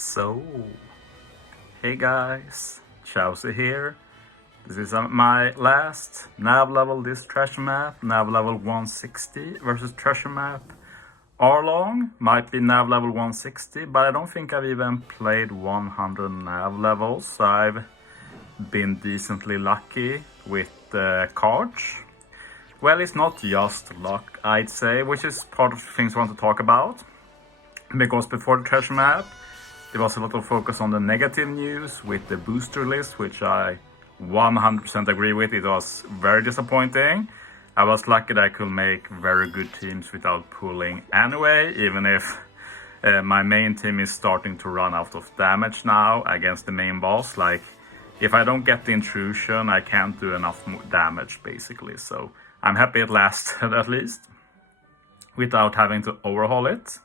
So, hey guys, Chauzu here. This is my last nav level this treasure map, nav level 160 versus treasure map. Arlong might be nav level 160, but I don't think I've even played 100 nav levels, so I've been decently lucky with the cards. Well, it's not just luck, I'd say, which is part of the things I want to talk about. Because before the treasure map, there was a lot of focus on the negative news with the booster list, which I 100% agree with. It was very disappointing. I was lucky that I could make very good teams without pulling anyway, even if my main team is starting to run out of damage now against the main boss. Like, if I don't get the intrusion, I can't do enough damage, basically. So I'm happy it lasted at least, without having to overhaul it.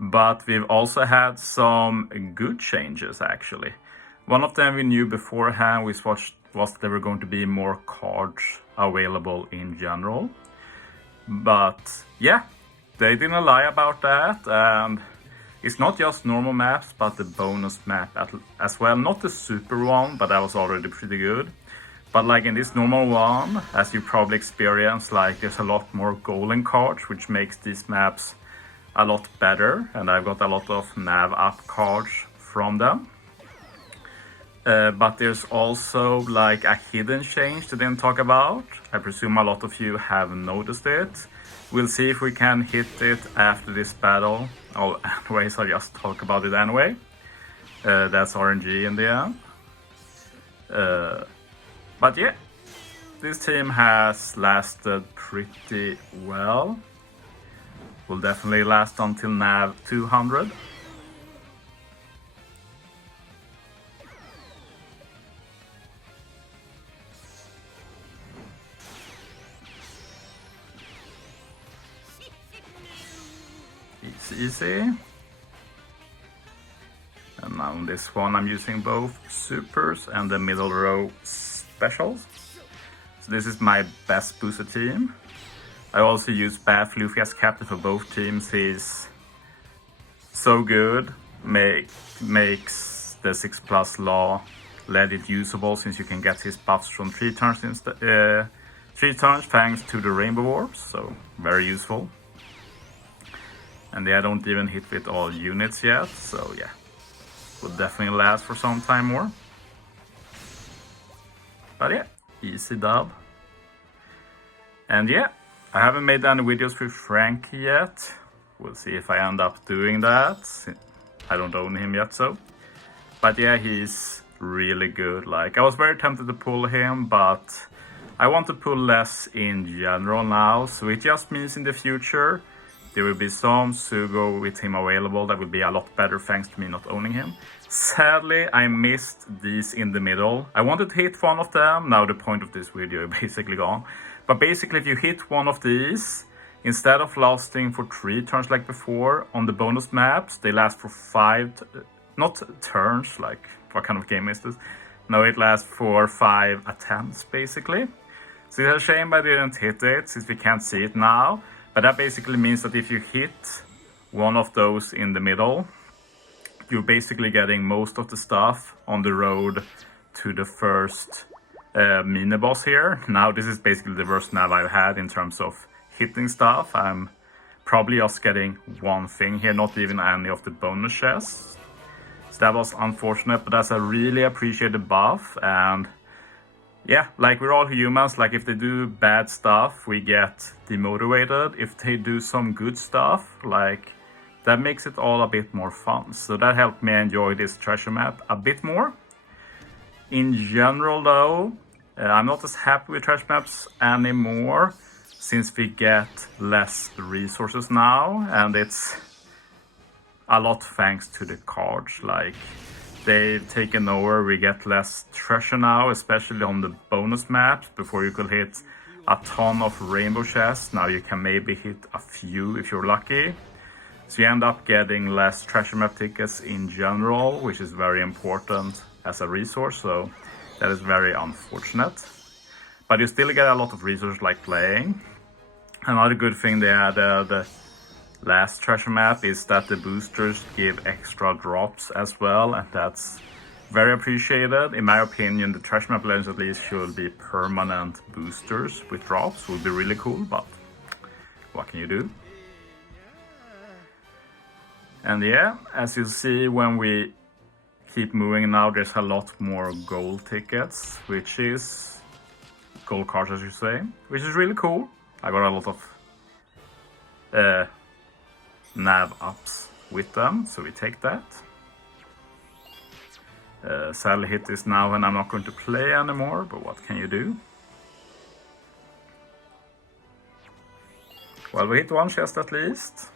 But we've also had some good changes, actually. One of them we knew beforehand, was there were going to be more cards available in general. But yeah, they didn't lie about that. And it's not just normal maps, but the bonus map as well. Not the super one, but that was already pretty good. But like in this normal one, as you probably experienced, like there's a lot more golden cards, which makes these maps a lot better, and I've got a lot of nav up cards from them. But there's also like a hidden change they didn't talk about. I presume a lot of you have noticed it. We'll see if we can hit it after this battle. Oh, anyways, I'll just talk about it anyway. That's RNG in the end. But yeah, this team has lasted pretty well. Will definitely last until nav 200. It's easy. And now on this one I'm using both supers and the middle row specials. So this is my best booster team. I also use Bad Floofy as captain for both teams. He's so good, makes the 6+ law legit usable, since you can get his buffs from 3 turns thanks to the rainbow orbs, so very useful. And they don't even hit with all units yet, so yeah, will definitely last for some time more. But yeah, easy dub. And yeah, I haven't made any videos with Frankie yet. We'll see if I end up doing that. I don't own him yet, so. But yeah, he's really good. Like, I was very tempted to pull him, but I want to pull less in general now. So it just means in the future, there will be some Sugo with him available that will be a lot better thanks to me not owning him. Sadly, I missed these in the middle. I wanted to hit one of them. Now the point of this video is basically gone. But basically, if you hit one of these, instead of lasting for 3 turns like before, on the bonus maps, they last for 5, not turns, like, what kind of game is this? No, it lasts for 5 attempts, basically. So it's a shame I didn't hit it, since we can't see it now. But that basically means that if you hit one of those in the middle, you're basically getting most of the stuff on the road to the first mini boss here. Now this is basically the worst nav I've had in terms of hitting stuff. I'm probably just getting one thing here, not even any of the bonus chests. So that was unfortunate, but that's a really appreciated buff. And yeah, like, we're all humans. Like, if they do bad stuff, we get demotivated. If they do some good stuff, like, that makes it all a bit more fun. So that helped me enjoy this treasure map a bit more. In general though, I'm not as happy with treasure maps anymore, since we get less resources now, and it's a lot thanks to the cards. Like, they've taken over, we get less treasure now, especially on the bonus maps. Before you could hit a ton of rainbow chests, now you can maybe hit a few if you're lucky. So you end up getting less treasure map tickets in general, which is very important as a resource, so that is very unfortunate. But you still get a lot of resources like playing. Another good thing they added last treasure map is that the boosters give extra drops as well, and that's very appreciated. In my opinion, the treasure map legends at least should be permanent boosters with drops. Would be really cool, but what can you do? And yeah, as you see, when we keep moving now, there's a lot more gold tickets, which is gold cards, as you say, which is really cool. I got a lot of nav ups with them, so we take that. Sadly hit this now and I'm not going to play anymore, but what can you do? Well, we hit one chest at least.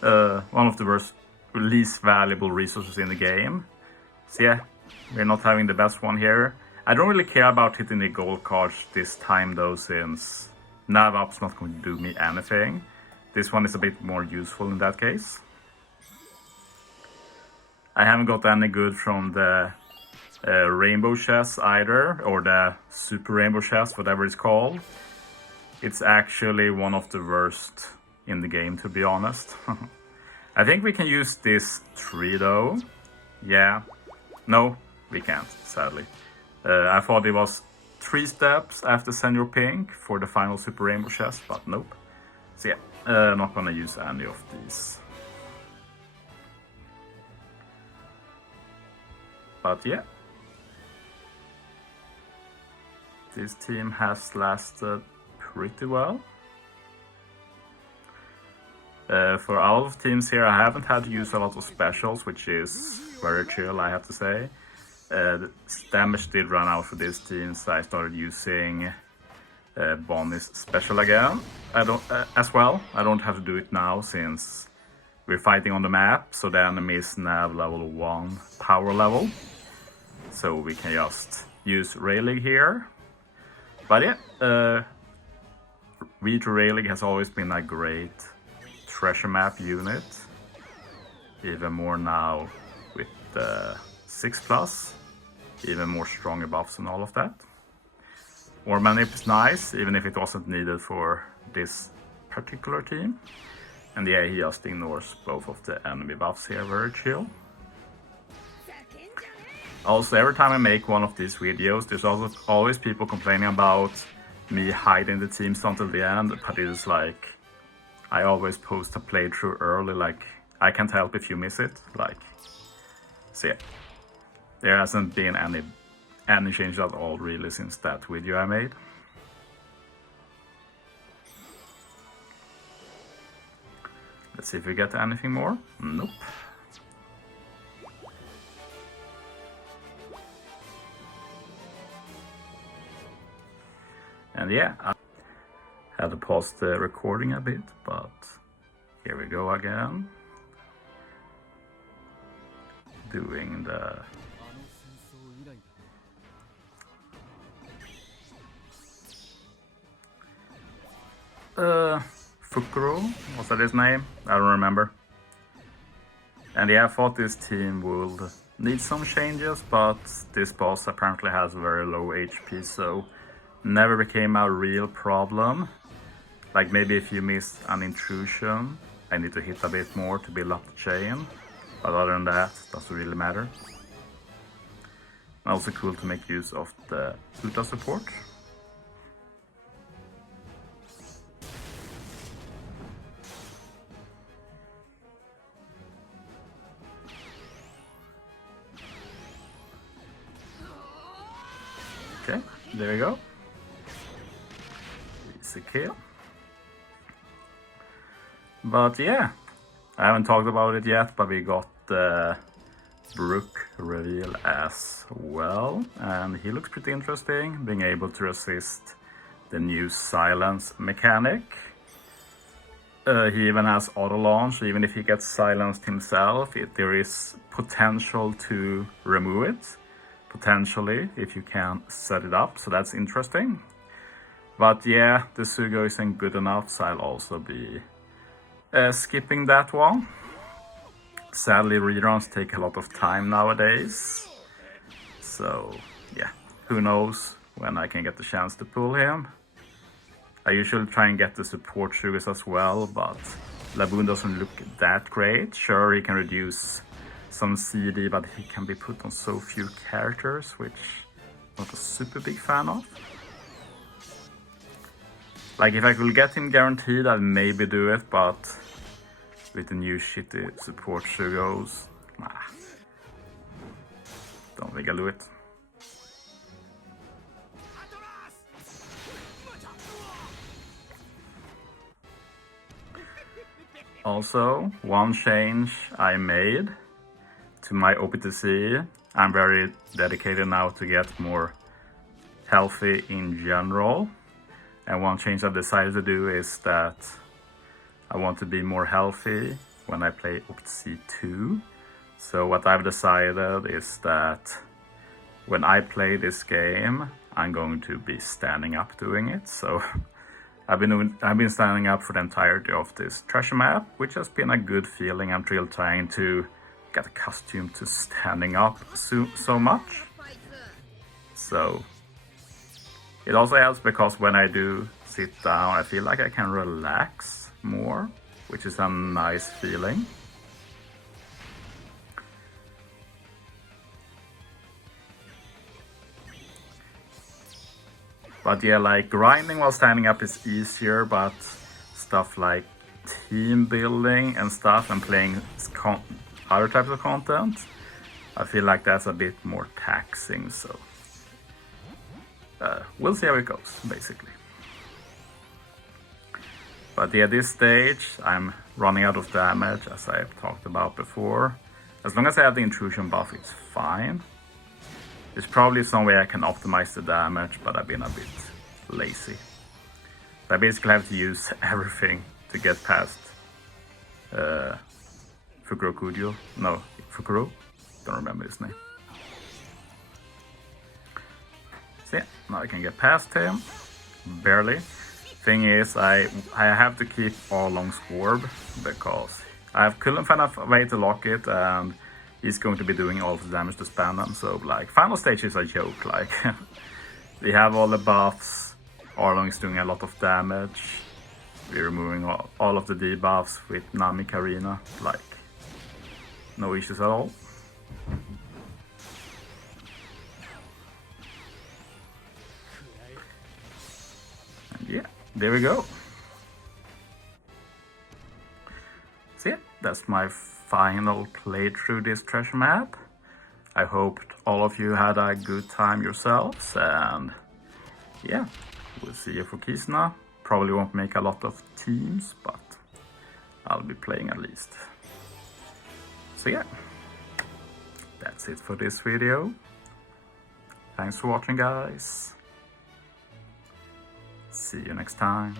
One of the least valuable resources in the game. So yeah, we're not having the best one here. I don't really care about hitting the gold cards this time though, since nav up's not going to do me anything. This one is a bit more useful in that case. I haven't got any good from the rainbow chest either, or the super rainbow chest, whatever it's called. It's actually one of the worst in the game, to be honest. I think we can use this tree though. Yeah, no, we can't, sadly. I thought it was 3 steps after Senior Pink for the final super rainbow chest, but nope. So yeah, not gonna use any of these. But yeah, this team has lasted pretty well. For all of teams here, I haven't had to use a lot of specials, which is very chill, I have to say. The damage did run out for this team, so I started using Bonnie's special again. I don't have to do it now since we're fighting on the map, so the enemy is nav level 1 power level. So we can just use Rayleigh here. But yeah, V2 Rayleigh has always been a great treasure map unit. Even more now with the 6+, even more stronger buffs and all of that. Or manip is nice, even if it wasn't needed for this particular team. And yeah, he just ignores both of the enemy buffs here, very chill. Also, every time I make one of these videos, there's also always people complaining about me hiding the teams until the end, but it is like, I always post a playthrough early, like, I can't help if you miss it, like, so yeah. There hasn't been any change at all, really, since that video I made. Let's see if we get anything more. Nope. And yeah, I had to pause the recording a bit, but here we go again. Doing the Fukuro, was that his name? I don't remember. And yeah, I thought this team would need some changes, but this boss apparently has very low HP, so never became a real problem. Like maybe if you miss an intrusion, I need to hit a bit more to build up the chain. But other than that, doesn't really matter. Also cool to make use of the Uta support. Okay, there we go. Easy kill. But yeah, I haven't talked about it yet, but we got the Brook reveal as well. And he looks pretty interesting, being able to resist the new silence mechanic. He even has auto launch, even if he gets silenced himself, there is potential to remove it. Potentially, if you can set it up, so that's interesting. But yeah, the Sugo isn't good enough, so I'll also be skipping that one. Sadly, reruns take a lot of time nowadays. So yeah, who knows when I can get the chance to pull him. I usually try and get the support sugars as well, but Laboon doesn't look that great. Sure, he can reduce some CD, but he can be put on so few characters, which I'm not a super big fan of. Like, if I could get him guaranteed, I'd maybe do it, but with the new shitty support sugars, nah. Don't think I'll do it. Also, one change I made to my OPTC. I'm very dedicated now to get more healthy in general. And one change I've decided to do is that I want to be more healthy when I play OPTC 2. So what I've decided is that when I play this game, I'm going to be standing up doing it. So I've been standing up for the entirety of this treasure map, which has been a good feeling. I'm still trying to get accustomed to standing up so much. So it also helps because when I do sit down, I feel like I can relax more, which is a nice feeling. But yeah, like grinding while standing up is easier, but stuff like team building and stuff and playing other types of content, I feel like that's a bit more taxing, so we'll see how it goes, basically. But yeah, this stage, I'm running out of damage, as I've talked about before. As long as I have the intrusion buff, it's fine. There's probably some way I can optimize the damage, but I've been a bit lazy. So I basically have to use everything to get past Fukuro. No, Fukuro? Don't remember his name. So yeah, now I can get past him. Barely. Thing is, I have to keep Arlong's orb because I couldn't find a way to lock it, and he's going to be doing all the damage to spam them. So like, final stage is a joke. Like, we have all the buffs. Arlong is doing a lot of damage. We're removing all of the debuffs with Nami Karina. Like, no issues at all. And yeah, there we go. So yeah, that's my final playthrough this treasure map. I hope all of you had a good time yourselves, and yeah, we'll see you for Kisna. Probably won't make a lot of teams, but I'll be playing at least. So yeah, that's it for this video. Thanks for watching, guys. See you next time.